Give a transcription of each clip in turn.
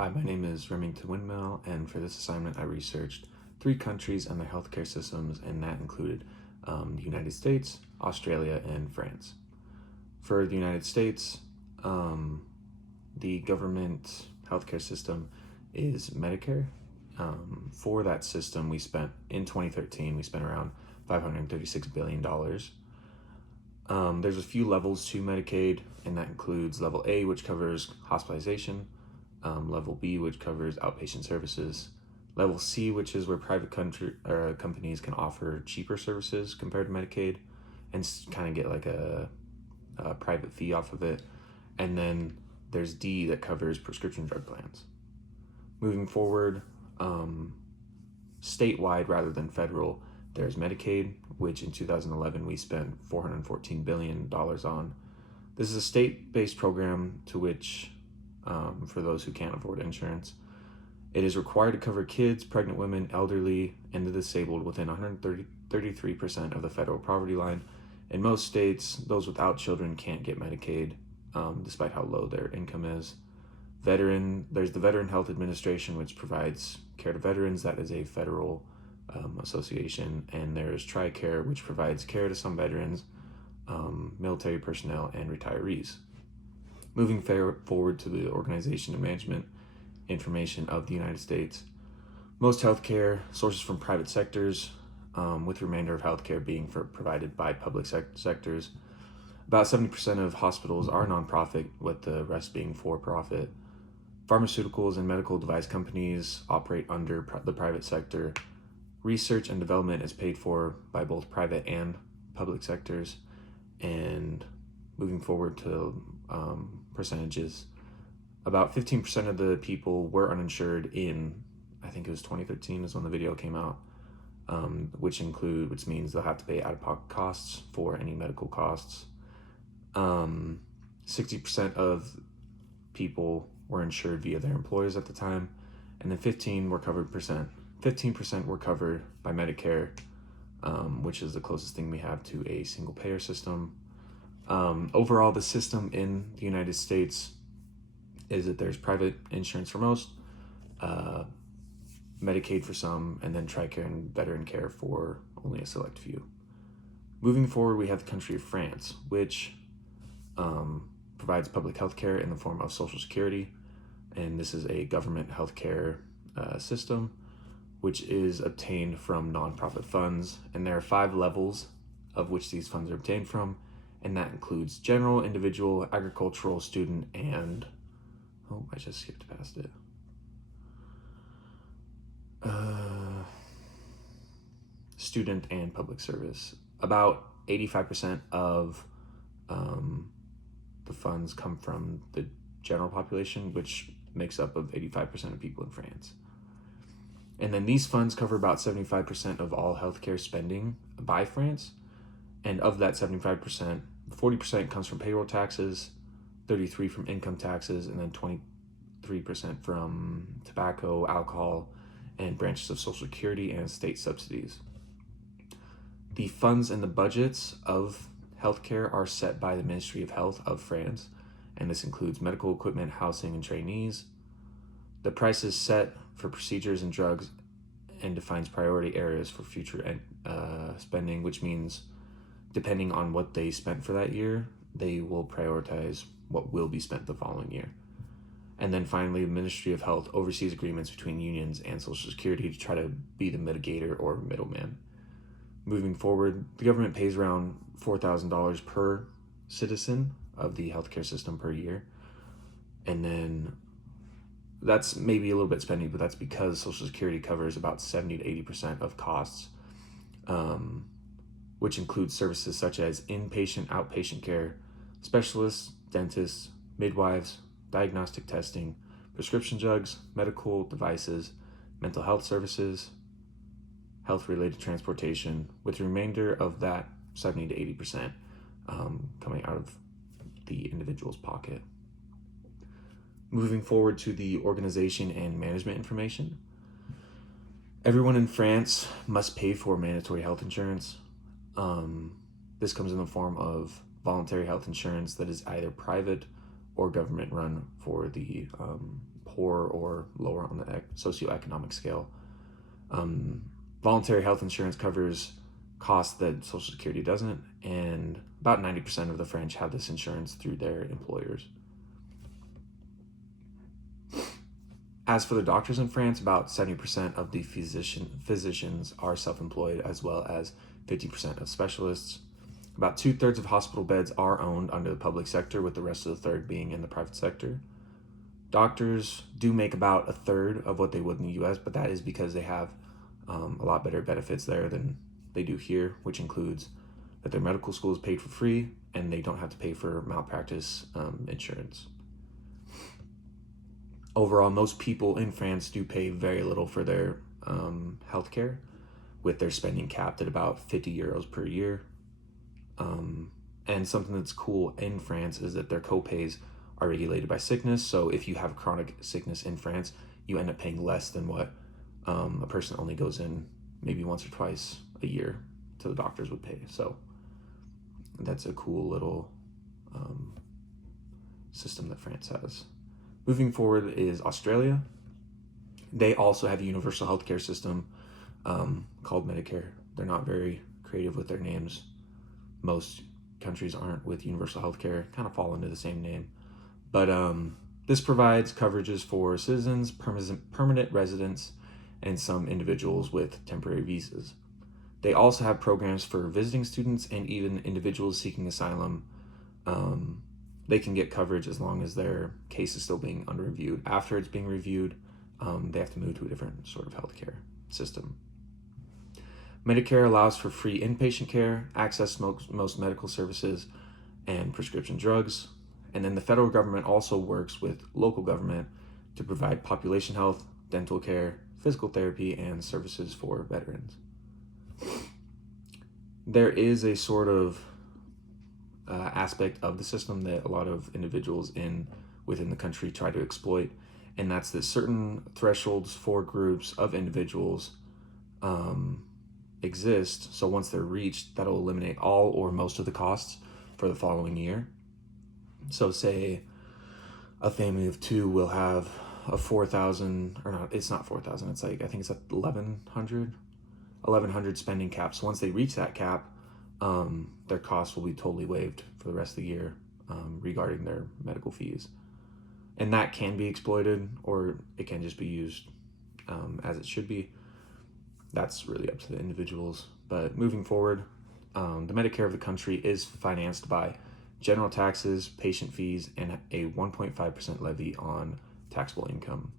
Hi, my name is Remington Windmill, and for this assignment, I researched 3 countries and their healthcare systems, and that included the United States, Australia, and France. For the United States, the government healthcare system is Medicare. For that system, in 2013, we spent around $536 billion. There's a few levels to Medicaid, and that includes level A, which covers hospitalization, level B, which covers outpatient services, level C, which is where private companies can offer cheaper services compared to Medicaid and kind of get like a private fee off of it. And then there's D that covers prescription drug plans. Moving forward, statewide rather than federal, there's Medicaid, which in 2011 we spent $414 billion on. This is a state-based program to which, for those who can't afford insurance, it is required to cover kids, pregnant women, elderly, and the disabled within 133% of the federal poverty line. In most states, those without children can't get Medicaid, despite how low their income is. There's the Veteran Health Administration, which provides care to veterans. That is a federal association. And there's TRICARE, which provides care to some veterans, military personnel, and retirees. Moving forward to the organization and management information of the United States, most healthcare sources from private sectors, with the remainder of healthcare being provided by public sectors. About 70% of hospitals are nonprofit, with the rest being for-profit. Pharmaceuticals and medical device companies operate under the private sector. Research and development is paid for by both private and public sectors. And moving forward to percentages, about 15% of the people were uninsured in, I think it was 2013 is when the video came out, which means they'll have to pay out-of-pocket costs for any medical costs. 60% of people were insured via their employers at the time, and then 15% were covered by Medicare, which is the closest thing we have to a single payer system. Overall, the system in the United States is that there's private insurance for most, Medicaid for some, and then TRICARE and veteran care for only a select few. Moving forward, we have the country of France, which provides public health care in the form of Social Security, and this is a government healthcare system which is obtained from nonprofit funds, and there are 5 levels of which these funds are obtained from, and that includes general, individual, agricultural, student, and I just skipped past it. Student and public service. About 85% of the funds come from the general population, which makes up of 85% of people in France. And then these funds cover about 75% of all healthcare spending by France. And of that 75%, 40% comes from payroll taxes, 33% from income taxes, and then 23% from tobacco, alcohol, and branches of Social Security and state subsidies. The funds and the budgets of healthcare are set by the Ministry of Health of France, and this includes medical equipment, housing, and trainees. The price is set for procedures and drugs and defines priority areas for future spending, which means depending on what they spent for that year, they will prioritize what will be spent the following year. And then finally, the Ministry of Health oversees agreements between unions and Social Security to try to be the mitigator or middleman. Moving forward, the government pays around $4,000 per citizen of the healthcare system per year. And then that's maybe a little bit spendy, but that's because Social Security covers about 70 to 80% of costs, which includes services such as inpatient, outpatient care, specialists, dentists, midwives, diagnostic testing, prescription drugs, medical devices, mental health services, health-related transportation, with the remainder of that 70 to 80% coming out of the individual's pocket. Moving forward to the organization and management information. Everyone in France must pay for mandatory health insurance. This comes in the form of voluntary health insurance that is either private or government run for the poor or lower on the socioeconomic scale. Voluntary health insurance covers costs that Social Security doesn't, and about 90% of the French have this insurance through their employers. As for the doctors in France, about 70% of the physicians are self-employed, as well as 50% of specialists. About 2/3 of hospital beds are owned under the public sector, with the rest of the third being in the private sector. Doctors do make about 1/3 of what they would in the US, but that is because they have a lot better benefits there than they do here, which includes that their medical school is paid for free and they don't have to pay for malpractice insurance. Overall, most people in France do pay very little for their healthcare, with their spending capped at about 50 euros per year. And something that's cool in France is that their copays are regulated by sickness. So if you have chronic sickness in France, you end up paying less than what a person only goes in maybe once or twice a year to the doctors would pay. So that's a cool little system that France has. Moving forward is Australia. They also have a universal healthcare system called Medicare. They're not very creative with their names. Most countries aren't with universal healthcare, kind of fall into the same name. But this provides coverages for citizens, permanent residents, and some individuals with temporary visas. They also have programs for visiting students and even individuals seeking asylum. They can get coverage as long as their case is still being under reviewed. After it's being reviewed, they have to move to a different sort of healthcare system. Medicare allows for free inpatient care, access to most medical services, and prescription drugs. And then the federal government also works with local government to provide population health, dental care, physical therapy, and services for veterans. There is a sort of aspect of the system that a lot of individuals within the country try to exploit, and that's that certain thresholds for groups of individuals exist. So once they're reached, that'll eliminate all or most of the costs for the following year. So say a family of two will have a 4,000, or not, it's not 4,000, it's like, I think it's at 1,100 spending cap. So once they reach that cap, their costs will be totally waived for the rest of the year regarding their medical fees. And that can be exploited, or it can just be used as it should be. That's really up to the individuals. But moving forward, the Medicare of the country is financed by general taxes, patient fees, and a 1.5% levy on taxable income.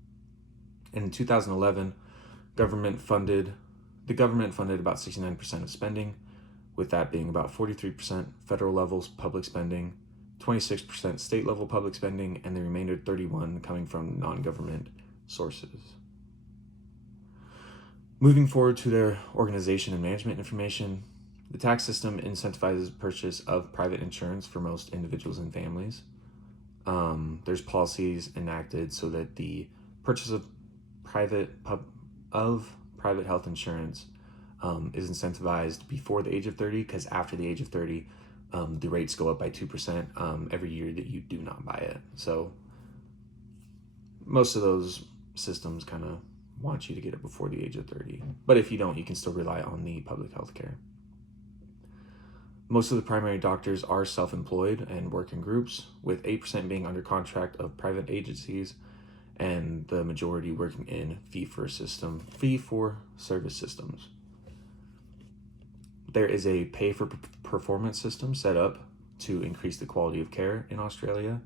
And in 2011, the government funded about 69% of spending, with that being about 43% federal level public spending, 26% state level public spending, and the remainder 31% coming from non-government sources. Moving forward to their organization and management information, the tax system incentivizes purchase of private insurance for most individuals and families. There's policies enacted so that the purchase of private health insurance is incentivized before the age of 30, because after the age of 30, the rates go up by 2% every year that you do not buy it. So most of those systems kind of want you to get it before the age of 30. But if you don't, you can still rely on the public health care. Most of the primary doctors are self-employed and work in groups, with 8% being under contract of private agencies and the majority working in fee-for-service systems. There is a pay-for-performance system set up to increase the quality of care in Australia.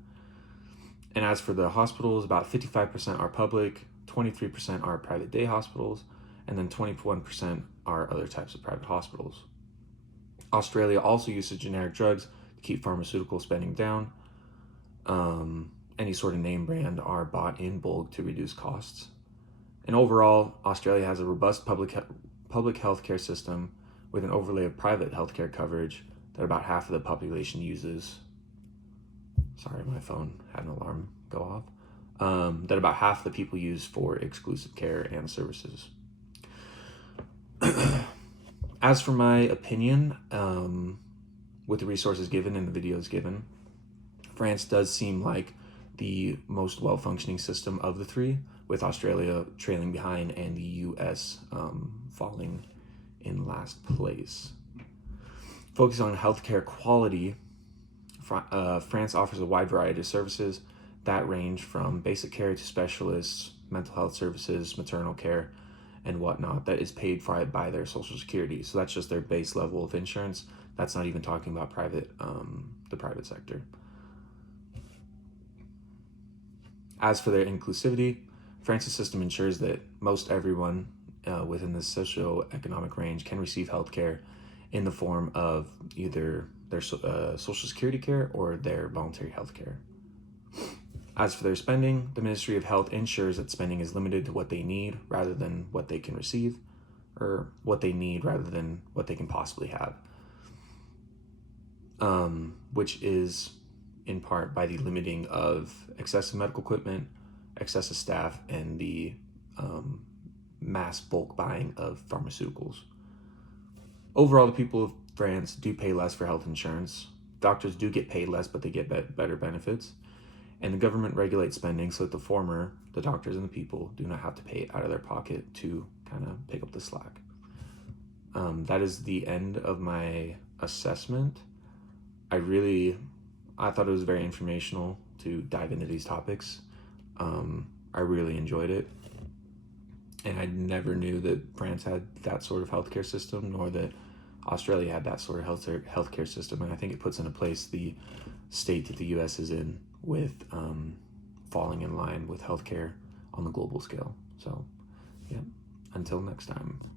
And as for the hospitals, about 55% are public, 23% are private day hospitals, and then 21% are other types of private hospitals. Australia also uses generic drugs to keep pharmaceutical spending down. Any sort of name brand are bought in bulk to reduce costs. And overall, Australia has a robust public health care system with an overlay of private healthcare coverage that about half of the population uses. Sorry, my phone had an alarm go off. That about half the people use for exclusive care and services. As for my opinion, with the resources given and the videos given, France does seem like the most well-functioning system of the three, with Australia trailing behind and the US falling in last place. Focus on healthcare quality, France offers a wide variety of services that range from basic care to specialists, mental health services, maternal care, and whatnot that is paid for by their Social Security. So that's just their base level of insurance. That's not even talking about the private sector. As for their inclusivity, France's system ensures that most everyone within the socioeconomic range can receive health care in the form of either their Social Security care or their voluntary health care. As for their spending, the Ministry of Health ensures that spending is limited to what they need rather than what they can receive, or what they need rather than what they can possibly have, which is in part by the limiting of excessive medical equipment, excessive staff, and the mass bulk buying of pharmaceuticals. Overall, the people of France do pay less for health insurance. Doctors do get paid less, but they get better benefits. And the government regulates spending so that the former, the doctors and the people, do not have to pay it out of their pocket to kind of pick up the slack. That is the end of my assessment. I thought it was very informational to dive into these topics. I really enjoyed it. And I never knew that France had that sort of healthcare system, nor that Australia had that sort of healthcare system. And I think it puts into place the state that the US is in with falling in line with healthcare on the global scale. So, yeah, until next time.